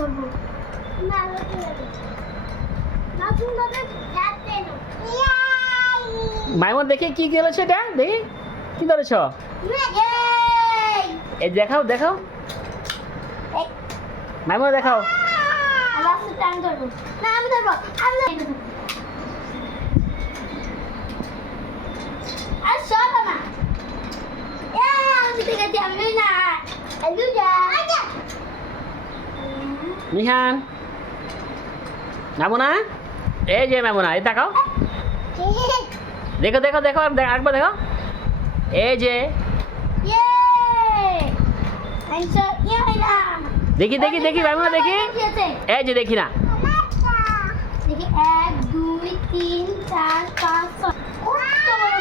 ধরবো না নতুন ভাবে যাচ্ছে না মাইমন দেখি কি ধরেছে এটা দেখি কি ধরেছ এই দেখাও দেখাও মাইমন দেখাও আমি টান ধরবো না আমি ধরবো আর সব না আমি ঠিক আছে আমি না নিহান মামুনা এই যে মামুনা এই দেখাও দেখো দেখো দেখো একবার দেখো এই যে দেখি দেখি দেখি মামুনা দেখি এই যে দেখি না দেখি 1 2 3 4 5 6 কত বড়